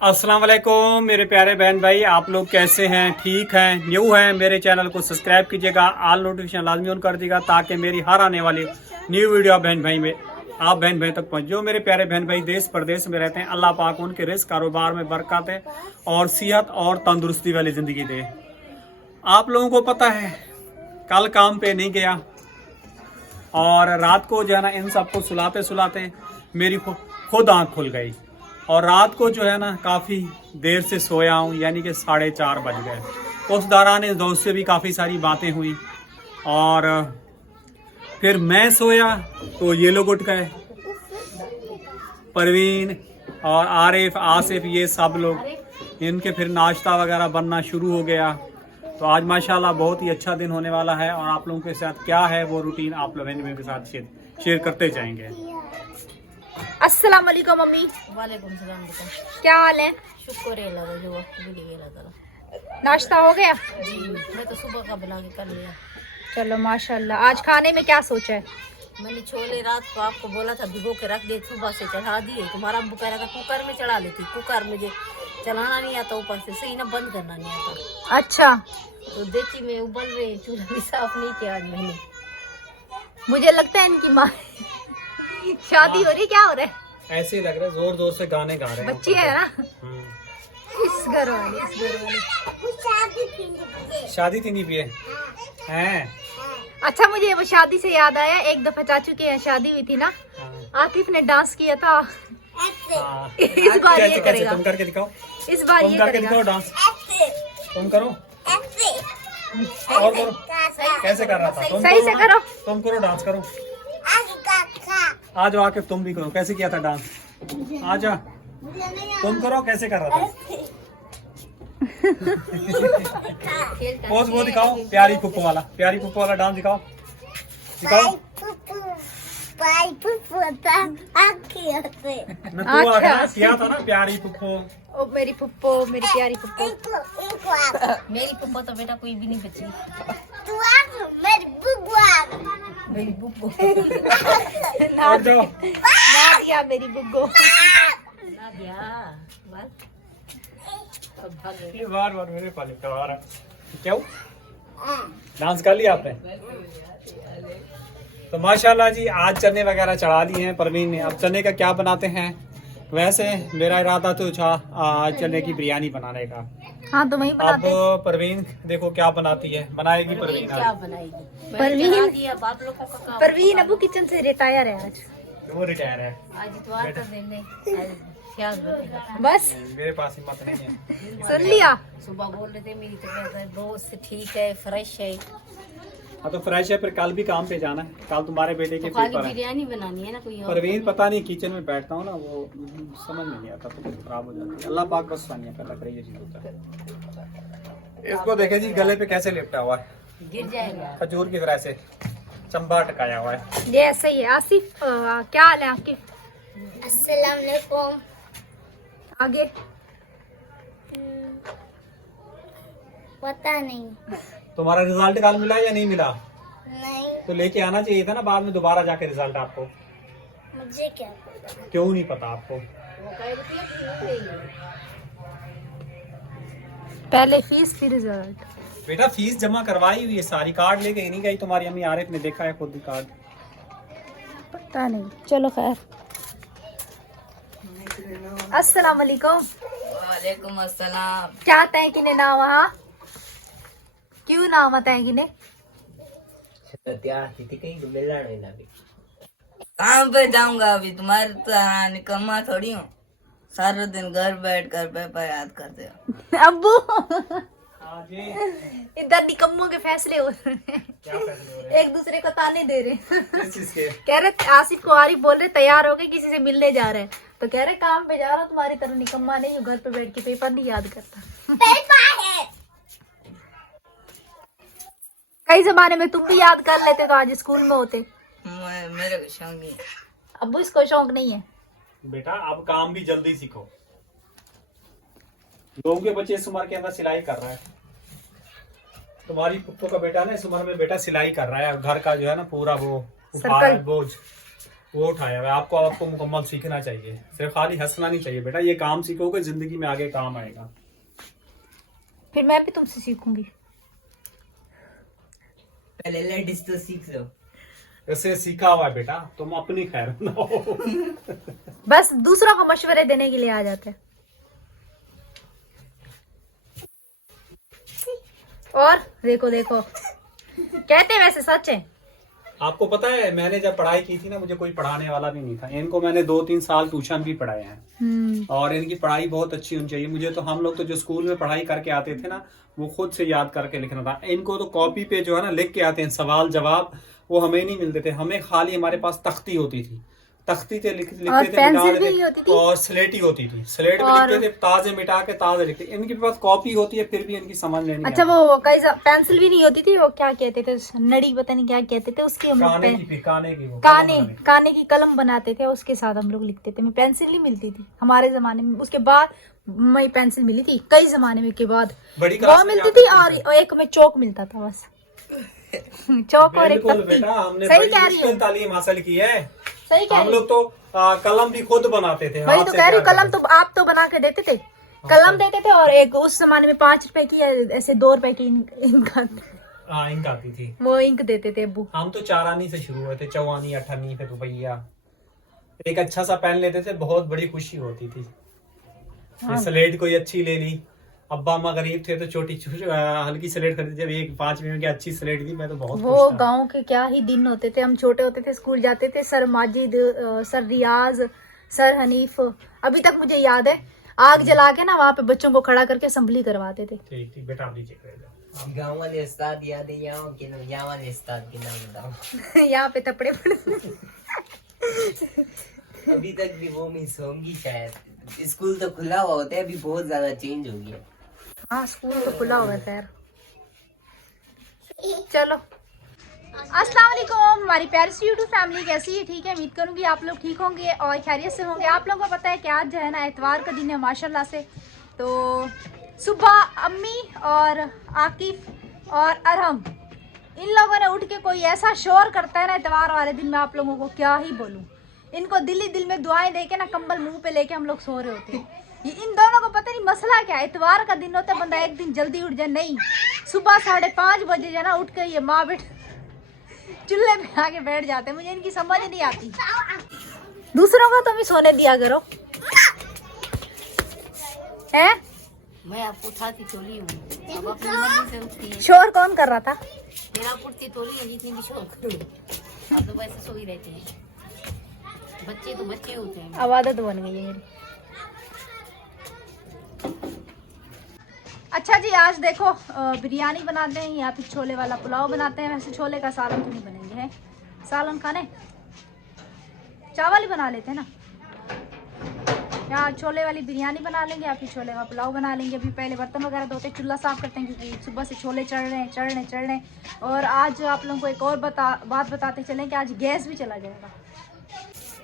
अस्सलाम वालेकुम मेरे प्यारे बहन भाई, आप लोग कैसे हैं? ठीक हैं? न्यू हैं? मेरे चैनल को सब्सक्राइब कीजिएगा, ऑल नोटिफिकेशन लाजमी ऑन कर दीजिएगा ताकि मेरी हर आने वाली न्यू वीडियो आप बहन भाई तक पहुंच। जो मेरे प्यारे बहन भाई देश प्रदेश में रहते हैं, अल्लाह पाक उनके रिस्क कारोबार में बरकत है और सेहत और तंदुरुस्ती वाली ज़िंदगी दे। आप लोगों को पता है कल काम पे नहीं गया और रात को जो है ना इन सबको सुलाते सुलाते मेरी खुद आँख खुल गई और रात को जो है ना काफ़ी देर से सोया हूँ, यानी कि 4:30 बज गए। उस दौरान इस दोस्त से भी काफ़ी सारी बातें हुई और फिर मैं सोया तो ये लोग उठ गए, परवीन और आरिफ आसिफ, ये सब लोग, इनके फिर नाश्ता वगैरह बनना शुरू हो गया। तो आज माशाल्लाह बहुत ही अच्छा दिन होने वाला है और आप लोगों के साथ क्या है वो रूटीन आप लोग मेरे साथ शेयर करते जाएंगे। अस्सलाम वालेकुम मम्मी। वालेकुम सलाम बेटा। क्या हाल है? शुक्र है अल्लाह जो वक्त भी दिया अल्लाह ताला। नाश्ता हो गया? जी मैं तो सुबह का बना के कर लिया। चलो माशाल्लाह। आज खाने में क्या सोचा है? मैंने छोले रात को आपको बोला था भिगो के रख दे, सुबह से चढ़ा दिए। तुम्हारा अब्बू कह रहा था कुकर में चढ़ा लेती, कुकर मुझे चलाना नहीं आता, ऊपर से सही ना बंद करना नहीं आता। अच्छा, तो देची में उबल रहे, चूल्हा भी साफ नहीं किया आज मैंने। मुझे लगता है इनकी माँ शादी हो रही, क्या हो रहा है? ऐसे ही लग रहा है, जोर जोर से गाने गा रहे हैं बच्ची है ना इस घर वाली, शादी थी नहीं पिए हैं। अच्छा, मुझे वो शादी से याद आया, एक दफा चाचू के यहाँ शादी हुई थी ना, आतिफ ने डांस किया था। हाँ। इस बार ये करेगा, तुम करके दिखाओ, इस बार तुम ये करके करेगा। दिखाओ डांस, तुम करो और करो। कैसे कर रहा था? तुम सही से करो। तुम करो, डांस करो। आ जाओ आके तुम भी करो। कैसे किया था डांस? आ जा, तुम करो। कैसे कर रहा था? पोज वो दिखाओ, प्यारी पुप्पो वाला, प्यारी पुप्पो वाला डांस दिखाओ, दिखाओ। मैं तो आ गया, किया था ना प्यारी पुप्पो। ओ मेरी पुप्पो, मेरी प्यारी पुप्पो। मेरी पुप्पो तो बेटा कोई भी नहीं बची। मेरी बुब्बो और जाओ नादिया, मेरी बुग्गो। ना दिया बस। अब भाग गए। ये बार बार मेरे पाले करवा रहा है। क्यों डांस कर लिया आपने? तो माशाल्लाह जी आज चने वगैरह चढ़ा लिए हैं परवीन ने। अब चने का क्या बनाते हैं? वैसे मेरा इरादा तो था आज चने की बिरयानी बनाने का। हाँ तो वही अब बनाते हैं। परवीन देखो क्या बनाती है, बनाएगी परवीन क्या आज। बनाएगी? परवीन। मैंने दिया, बाप लोगों का काम। परवीन अबू किचन से रिटायर है आज। वो रिटायर है, आज इतवार का दिन है, आज प्याज बनेगा। बस मेरे पास हिम्मत नहीं है। सुन लिया। सुबह बोल रहे थे मेरी तबीयत बहुत ठीक है, फ्रेश है। हाँ तो फ्रेश है, फिर कल भी काम पे जाना है, कल तुम्हारे बेटे के तो खाली पेपर है। बिरयानी बनानी है ना, कोई और? परवीन पता नहीं किचन में बैठता हूँ ना वो समझ में नहीं आता, तो खराब हो जाती है। अल्लाह पाक बस सानिया कर लग रही है चीज होता है। इसको देखे जी गले पे कैसे लिपटा हुआ है, गिर जाएगा। खजूर की तरह से चंबा टकाया हुआ है। ये सही है। आसिफ क्या हाल है आपके? अस्सलाम वालेकुम। आगे पता नहीं। तुम्हारा रिजल्ट कल मिला या नहीं मिला? नहीं, तो लेके आना चाहिए था ना बाद में दोबारा जाके रिजल्ट आपको। मुझे क्या पता। क्यों नहीं पता आपको? वो कह रुपये की नहीं देगी। पहले फीस फिर रिजल्ट। बेटा फीस जमा करवाई हुई है सारी, कार्ड लेके ही नहीं गई तुम्हारी अम्मी। आरिफ ने देखा है खुद ही कार्ड। पता नहीं, चलो खैर। अस्सलाम वालेकुम। वालेकुम अस्सलाम। क्या तय किने ना वहाँ? क्यों ना मत है किने? काम पे जाऊंगा अभी, तुम्हारे तरह निकम्मा थोड़ी हूँ। सारा दिन घर बैठ कर पेपर याद करते हो। अब्बू हाँ जी, इधर निकम्मों के फैसले हो रहे हैं, क्या फैसले हो रहे एक दूसरे को ताने दे रहे हैं। हैं? किस चीज के? कह रहे आसिफ को आरिफ बोल रहे तैयार हो गए किसी से मिलने जा रहे हैं, तो कह रहे काम पे जा रहा हूँ, तुम्हारी तरह निकम्मा नहीं हूँ, घर पे बैठ के पेपर नहीं याद करता। पेपर है। कई जमाने में तुम भी याद कर लेते तो आज स्कूल में होते। मेरे को शौक नहीं है। अब्बू इसको शौक नहीं है। बेटा अब काम भी जल्दी सीखो। लोगों के बच्चे इस उम्र के अंदर सिलाई कर रहा है, तुम्हारी पुप्पो का बेटा ना इस उम्र में बेटा सिलाई कर रहा है, घर का जो है ना पूरा वो उठा रहा है बोझ। वो उठाया हुआ है। आपको मुकम्मल सीखना चाहिए, सिर्फ खाली हंसना नहीं चाहिए बेटा। ये काम सीखोगे जिंदगी में आगे काम आएगा। फिर मैं भी तुमसे सीखूंगी। पहले लेडीज तो सीख लो। ऐसे सीखा हुआ है बेटा, तुम अपनी खैर बनाओ। बस दूसरों को मशवरे देने के लिए आ जाते हैं। और देखो देखो, कहते हैं वैसे सच है। आपको पता है मैंने जब पढ़ाई की थी ना, मुझे कोई पढ़ाने वाला भी नहीं था। इनको मैंने 2-3 साल ट्यूशन भी पढ़ाए हैं और इनकी पढ़ाई बहुत अच्छी होनी चाहिए। मुझे तो, हम लोग तो जो स्कूल में पढ़ाई करके आते थे ना, वो खुद से याद करके लिखना था। इनको तो कॉपी पे जो है ना लिख के आते हैं सवाल जवाब, वो हमें नहीं मिलते थे। हमें खाली हमारे पास तख्ती होती थी, तख्ती पे लिखते थे, पेंसिल भी होती थी और स्लेटी होती थी, स्लेट पे लिखते थे, ताजे मिटा के ताजे लिखते। इनके पास कॉपी होती है फिर भी इनकी समझ लेनी। अच्छा, वो कई पेंसिल भी नहीं होती थी, वो क्या कहते थे, नड़ी पता नहीं क्या कहते थे उसकी, हम लोग काने की कलम बनाते थे, उसके साथ हम लोग लिखते थे। पेंसिल नहीं मिलती थी हमारे जमाने में। उसके बाद मैं पेंसिल मिली थी कई जमाने में के बाद, वो मिलती थी और एक में चौक मिलता था बस। चौक और एक तख्ती। सही कह रही हूँ, तालीम हासिल की है। सही कह हम रही लोग तो कलम भी खुद बनाते थे। वही तो कह रही हूँ, कलम तो आप तो बना के देते थे, कलम देते थे। और एक उस जमाने में 5 रुपए की ऐसे 2 रुपए की इंक आती थी, वो इंक देते थे अब्बू। हम तो 4 आनी से शुरू हुए थे, 4 आनी 8 आनी फिर रुपया। एक अच्छा सा पेन लेते थे, बहुत बड़ी खुशी होती थी। स्लेट कोई अच्छी ले ली। अब्बा अम्मा गरीब थे तो छोटी हल्की स्लेट खरीदी। जब एक 5 रुपए की अच्छी स्लेट दी, मैं तो बहुत वो खुश था। गांव के क्या ही दिन होते थे। हम छोटे होते थे, स्कूल जाते थे, सर माजिद, सर रियाज, सर हनीफ, अभी तक मुझे याद है। आग जला के ना वहाँ पे बच्चों को खड़ा करके असेंबली करवाते थे। ठीक ठीक बेटा, आप नीचे कर लो। गाँव वाले उस्ताद याद है? यहाँ वाले उस्ताद के नाम बताओ। यहाँ पे थप्पड़े पड़ते। अभी तक भी वो मिस होंगी शायद। स्कूल तो खुला हुआ होता है, अभी बहुत ज्यादा चेंज हो गया। हाँ, स्कूल तो खुला हुआ है खैर। चलो, अस्सलाम वालेकुम हमारी प्यारी सी यूट्यूब फैमिली, कैसी है? ठीक है, उम्मीद करूंगी आप लोग ठीक होंगे और खैरियत से होंगे। आप लोगों को पता है कि आज जो है ना इतवार का दिन है माशाल्लाह से। तो सुबह अम्मी और आकिफ और अरहम इन लोगों ने उठ के कोई ऐसा शोर करता है ना इतवार वाले दिन में, आप लोगों को क्या ही बोलूं। इनको दिल ही दिल में दुआएं दे के ना कंबल मुंह पे लेके हम लोग सो रहे होते हैं। ये इन दोनों को पता नहीं मसला क्या है। इतवार का दिन होता है, बंदा एक दिन जल्दी उठ जाए, नहीं सुबह 5:30 बजे जो ना उठ के ये माँ बेट चूल्हे पे आके बैठ जाते हैं। मुझे इनकी समझ नहीं आती। दूसरों को तो भी सोने दिया करो, हैं? मैं आपको उठाती तोली हूँ, अब अपनी मर्जी से उठती है। शोर कौन कर रहा था? मेरा उठती तोली है, जितनी भी शोर करूँ। आप तो वैसे सो ही रहते हैं, बच्चे तो बच्चे होते हैं। अब आदत बन गई है मेरी। अच्छा जी, आज देखो बिरयानी बनाते हैं या फिर छोले वाला पुलाव बनाते हैं। वैसे छोले का सालन तो नहीं बनेंगे, है सालन खाने, चावल ही बना लेते हैं ना। या छोले वाली बिरयानी बना लेंगे या फिर छोले का पुलाव बना लेंगे। अभी पहले बर्तन वगैरह धोते, चूल्हा साफ करते हैं क्योंकि सुबह से छोले चढ़ रहे हैं। और आज आप लोगों को एक और बात बताते चलें कि आज गैस भी चला जाएगा,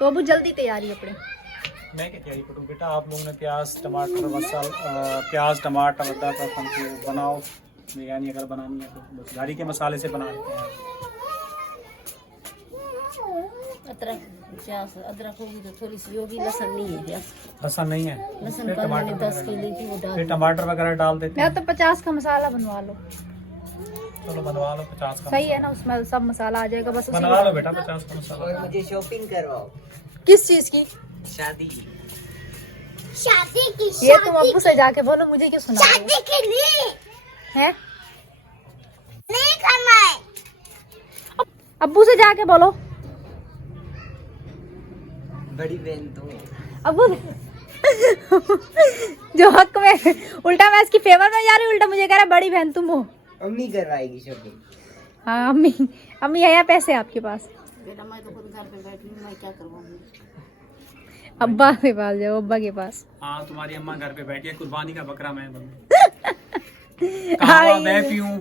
तो अबू जल्दी तैयारी अपने। मैं क्या तैयारी करूँ बेटा? आप लोगों ने प्याज टमाटर अदरक का बनाओ। बिरयानी अगर बनानी है तो बस गाड़ी के मसाले से बना लेते हैं। अदरक होगी तो थोड़ी सी होगी, लहसुन नहीं है क्या? लहसुन नहीं है, लहसुन कल मैंने 10 की ली थी, वो डाल। फिर टमाटर वगैरह डाल देते मैं हैं। तो 50 का मसाला बनवा लो। चलो बनवा लो 50 का। सही है ना, उसमें सब मसाला आ जाएगा बस। बनवा लो बेटा 50 का मसाला। और मुझे शॉपिंग करवाओ। किस चीज की? शादी शादी की, ये तुम अब्बू से जाके बोलो, मुझे क्यों सुना रही शादी के लिए हो? हैं? नहीं करना है। अब्बू से जाके बोलो। बड़ी बहन तो अब्बू जो हक में, उल्टा मैं इसकी फेवर में जा रही हूँ, उल्टा मुझे कह रहा है बड़ी बहन तुम हो। अम्मी करवाएगी शॉपिंग। हाँ अम्मी है या पैसे आपके पास? बेटा मैं तो खुद घर पे बैठी हूँ, मैं क्या करवाऊंगी? अब्बा के पास जाओ, अब्बा के पास। हाँ, तुम्हारी अम्मा घर पे बैठी है, कुर्बानी का बकरा मैं बनूं। हाँ, कहवा मैं पीऊं,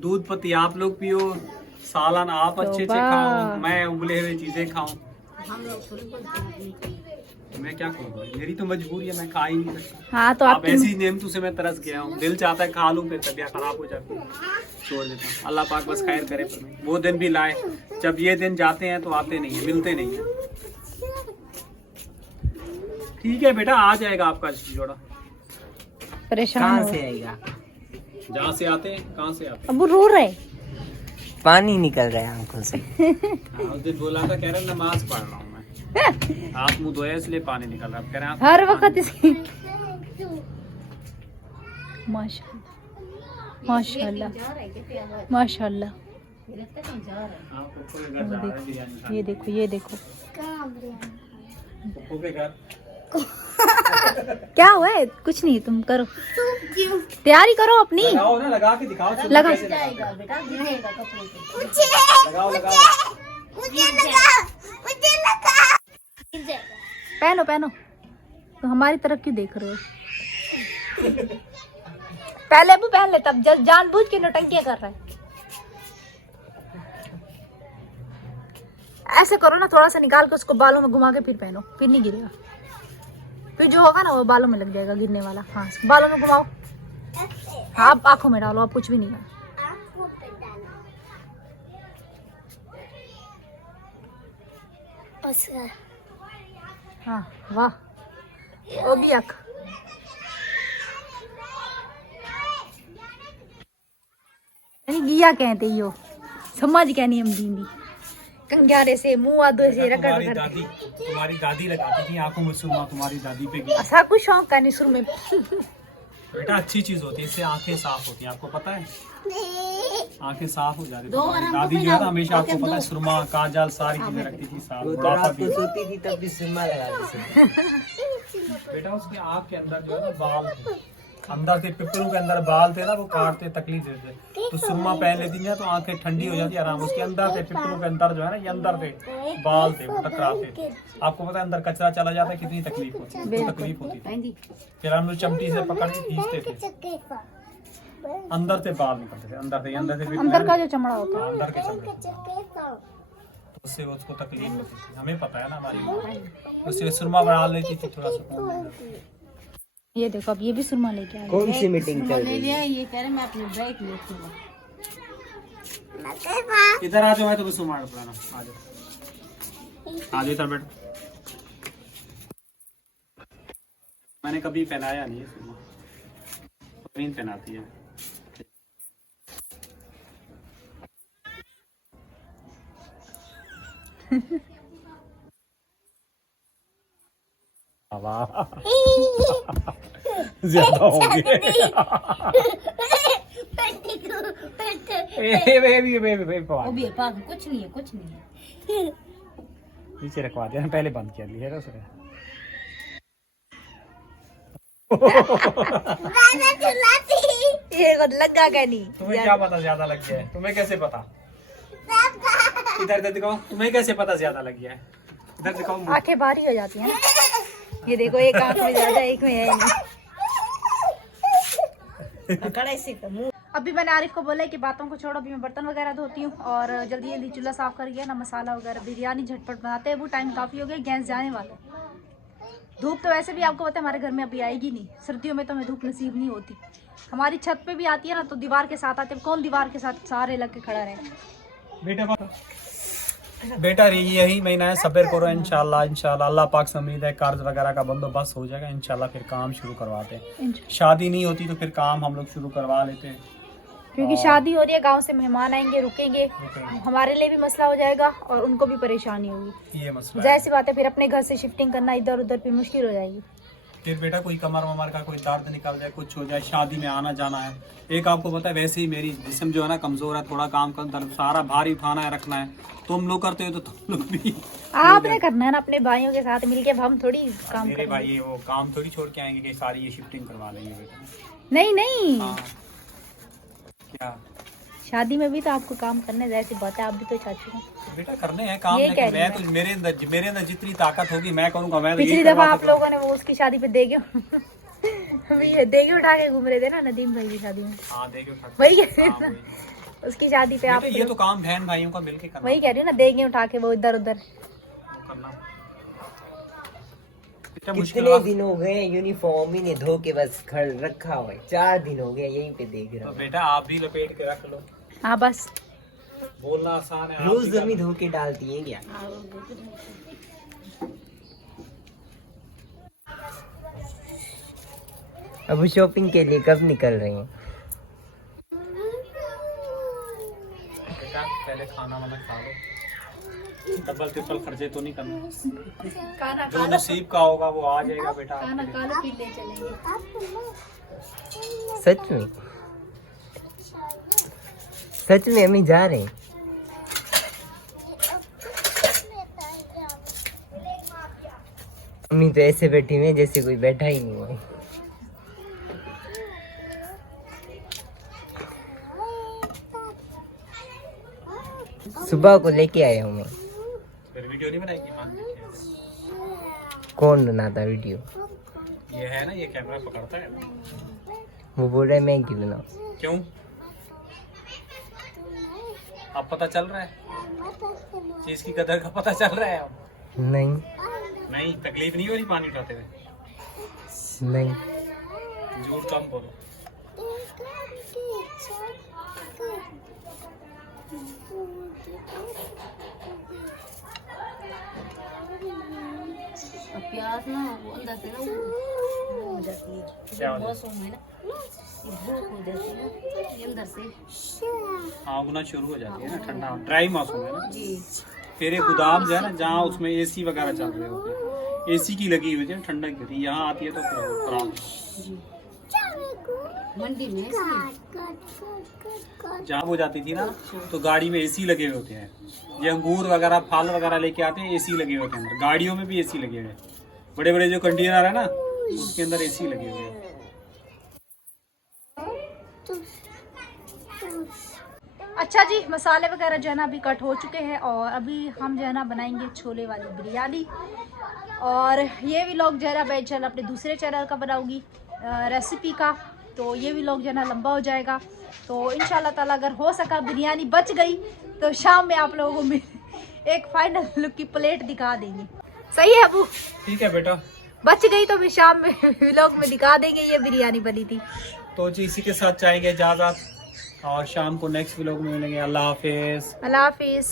दूध पत्ती आप लोग पियो, सालन आप अच्छे से खाओ, मैं उबले हुए चीजें खाऊं। हम लोग थोड़ी बोलते हैं। मैं क्या करूँ? मेरी तो मजबूरी है, मैं खा ही नहीं सकता। हाँ तो आप ऐसी नेमतों से मैं तरस गया हूँ, दिल चाहता है खा लूं, फिर तबीयत खराब हो जाती है, छोड़ देता हूँ। अल्लाह पाक बस खैर करे पर मैं। वो दिन भी लाए, जब ये दिन जाते हैं तो आते नहीं है, मिलते नहीं है। ठीक है बेटा, आ जाएगा आपका जोड़ा। परेशान कहाँ हो से आएगा? जहाँ से आते हैं, कहाँ से आते अबू रो रहे। पानी निकल रहा है आंखों से। हैं? हाँ, उस दिन बोला था, कह रहे नमाज पढ़ रहा हूँ मैं, हाथ मुंह धोया इसलिए पानी निकल रहा है। अब कह रहे हैं आप हर पानी- वक्त इसकी माशाल्लाह माशाल्लाह माशाल्लाह। हाँ, पप्पू के घर जा रहे हैं बिरयानी खाने। ये देखो ये देखो पप्पू के घर क्या हुआ है? कुछ नहीं, तुम करो तैयारी करो अपनी। लगाओ ना, लगा के दिखाओ। सुनो लगा। कैसे लगाते हैं। बेटा गिरेगा कपड़े पे। लगाओ लगाओ। मुझे लगा पहनो पहनो। तो हमारी तरफ क्यों देख रहे हो? पहले अबू पहन ले, तब जानबूझ के नौटंकियां कर रहा है। ऐसे करो ना, थोड़ा सा निकाल के उसको बालों में घुमा के फिर पहनो, फिर नहीं गिरेगा। फिर जो होगा ना वो बालों में लग जाएगा गिरने वाला। हाँ, बालों में घुमाओ। हाँ, आप आंखों में डालो, आप कुछ भी नहीं है। हाँ वाह, वो भी अख गिया कहते यो समझ क्या नहीं हम दीनी कंग्यारे से मुंह आदो से रगड़ रगड़ तुम्हारी दादी लगाती थी आंखों में सुरमा, तुम्हारी दादी पे गिरा। ऐसा कुछ शौक का नहीं शुरू में। बेटा अच्छी चीज होती है, इससे आंखें साफ होती हैं, आपको पता है? आंखें साफ हो जाती है। तुम्हारी दादी जो है ना, हमेशा आपको पता है सुरमा काजल सारी चीजें रखती थी साथ। वो तो पापा रात भी। को सोती थी तब भी सुरमा लगाती थी। बेटा उसकी आंख के अंदर जो है ना बाल थे, अंदर से पिपरों के अंदर बाल थे ना, वो काटते तकलीफ देते, तो सुरमा पहन लेती है तो आंखें ठंडी हो जाती है आराम। उसके अंदर से पिपरों के अंदर जो है ना, ये अंदर थे बाल थे, वो टकराते। आपको पता है अंदर कचरा चला जाता है, कितनी तकलीफ होती है, तो तकलीफ होती थी। फिर हम लोग चमटी से पकड़ के खींचते थे, अंदर से बाल निकलते थे, अंदर से फिर अंदर का जो चमड़ा होता है। हाँ, अंदर के चमड़े तो उससे उसको तकलीफ होती थी, हमें पता है ना, हमारी माँ उससे सुरमा बना लेती थी, थोड़ा सुकून। ये देखो, अब ये भी सुरमा लेके आ कौन सी मीटिंग चल ले रही लिया, है? ये कह रहे मैं अपने बैग लेती हूँ। इधर आ जाओ, मैं तुम्हें सुमा पढ़ाना। आ जाओ आ जाओ, इधर बैठो। मैंने कभी पहनाया नहीं है सुमा, प्रीन पहनाती है। ज्यादा हो गया। वो भी है पास में, कुछ नहीं है, कुछ नहीं है। नीचे रखवा दिया, पहले बंद किया लिया उसने। ये लगा क्या नहीं? तुम्हें क्या पता ज्यादा लग गया है? तुम्हें कैसे पता? इधर दिखाओ, तुम्हें कैसे पता ज्यादा लग गया है? इधर दिखाओ मुंह। आंखें भारी हो जाती हैं ना। ये देखो, एक आंख में ज्यादा, एक में है नहीं। कड़ाई से तो मुंह। अभी मैंने आरिफ को बोला है कि बातों को छोड़ो, अभी मैं बर्तन वगैरह धोती हूँ और जल्दी जल्दी चूल्हा साफ कर गया ना, मसाला वगैरह बिरयानी झटपट बनाते हैं। वो टाइम काफ़ी हो गया, गैस जाने वाला है। धूप तो वैसे भी आपको पता है हमारे घर में अभी आएगी नहीं, सर्दियों में तो हमें धूप नसीब नहीं होती। हमारी छत पे भी आती है ना तो दीवार के साथ आते हैं। कौन दीवार के साथ सारे लग के खड़ा रहे? बेटा यही महीना है, सब्र करो, इंशाल्लाह इंशाल्लाह अल्लाह पाक से उम्मीद है कार्य वगैरह का बंदोबस्त हो जाएगा इंशाल्लाह। फिर काम शुरू करवाते हैं। शादी नहीं होती तो फिर काम हम लोग शुरू करवा लेते हैं, क्योंकि शादी हो रही है, गांव से मेहमान आएंगे, रुकेंगे, हमारे लिए भी मसला हो जाएगा और उनको भी परेशानी होगी। ये मसला जाहिर सी बात है, फिर अपने घर से शिफ्टिंग करना इधर उधर फिर मुश्किल हो जाएगी। फिर बेटा कोई कमर वमर का कोई दर्द निकल जाए, कुछ हो जाए, शादी में आना जाना है। एक आपको पता है वैसे ही मेरी जिस्म जो है ना कमजोर है, थोड़ा काम का दर्द सारा भारी उठाना है, रखना है। तुम लोग करते हो तो तुम लोग भी आपने करना है ना अपने भाइयों के साथ मिलके, हम थोड़ी काम मेरे करेंगे। भाई ये वो काम थोड़ी छोड़ के आएंगे कि सारी ये शिफ्टिंग करवा लेंगे बेटा। नहीं नहीं, हाँ क्या शादी में भी तो आपको काम करने, जैसी बात है, आप भी तो चाचू हैं। बेटा करने हैं काम, ये लेकिन कह रही मैं तो मेरे अंदर जितनी ताकत होगी मैं करूंगा। मैं तो पिछली यही दफा करवा आप सकता हूं। लोगों ने वो उसकी शादी पे देगे ये देगे उठा के घूम रहे थे ना नदीम भाई की शादी में, हाँ देखो हाँ, वही कह रही हूँ ना, वही। उसकी शादी पे आप बेटा, ये तो काम बहन भाइयों का मिलके करना वही कह रही हूँ ना, देगे उठा के वो इधर उधर। करना। बेटा मुश्किल कितने वक्त- दिन हो गए यूनिफॉर्म ही ने धो के बस खड़ रखा हुआ है, 4 दिन हो गया यहीं पे देख रहा तो हूँ। बेटा आप भी लपेट के रख लो, हाँ बस, बोलना आसान है। आप रोज भी कर जमी लो। धो के डालती है क्या? अब शॉपिंग के लिए कब निकल रही हैं? बेटा पहले खाना वाना खा लो, डबल ट्रिपल खर्चे तो नहीं करना। खाना जो नसीब का होगा वो आ जाएगा बेटा। खाना खा लो फिर ले चलेंगे। सच में हम जा रहे हैं। मम्मी तो ऐसे बैठी हुई है जैसे कोई बैठा ही नहीं है। सुबह को लेके आया हूँ मैं। फिर वीडियो नहीं बनाएगी मान लीजिए। कौन बनाता वीडियो? ये है ना, ये कैमरा पकड़ता है। वो बोल रहा है मैं क्यों बनाऊं? क्यों? अब पता चल रहा है, चीज की कदर का पता चल रहा है अब। नहीं नहीं, तकलीफ नहीं हो रही पानी उठाते हुए? नहीं। झूठ कम बोलो। अब प्यास ना वो अंदर से ना वो हो जाती है। क्या हो जाती है? मौसम में ना ये भूख हो जाती है ना, ये अंदर से। हाँ गुना शुरू हो जाती है ना, ठंडा ड्राई मौसम है ना। जी तेरे गोदाम जो है ना, जहाँ उसमें एसी वगैरह चल रहे होते हैं, एसी की लगी हुई है, ठंडक गिरती है, यहाँ आती है तो फिर खराब। जी मंडी में इसलिए। जहाँ वो जाती थी ना तो गाड़ी में एसी लगे हुए होते हैं। ये अंगूर वगैरह फल वगैरह लेके आते हैं, एसी लगे होते हैं अंदर। गाड़ियों में भी एसी लगे हुए हैं, बड़े बड़े जो कंटेनर है ना उसके अंदर एसी लगे हुए हैं। अच्छा जी, मसाले वगैरह जो है ना अभी कट हो चुके हैं और अभी हम जो है ना बनाएंगे छोले वाली बिरयानी। और ये व्लॉग जो है ना मैं चल अपने दूसरे चैनल का बनाऊंगी रेसिपी का, तो ये व्लॉग जो है ना लंबा हो जाएगा। तो इंशाल्लाह ताला अगर हो सका बिरयानी बच गई तो शाम में आप लोगों को एक फाइनल लुक की प्लेट दिखा देंगे। सही है अबू? ठीक है बेटा, बच गई तो फिर शाम में व्लॉग में दिखा देंगे ये बिरयानी बनी थी। तो जी इसी के साथ चाहेंगे इजाज़त और शाम को नेक्स्ट व्लॉग में मिलेंगे। अल्लाह हाफिज़। अल्लाह हाफिज़।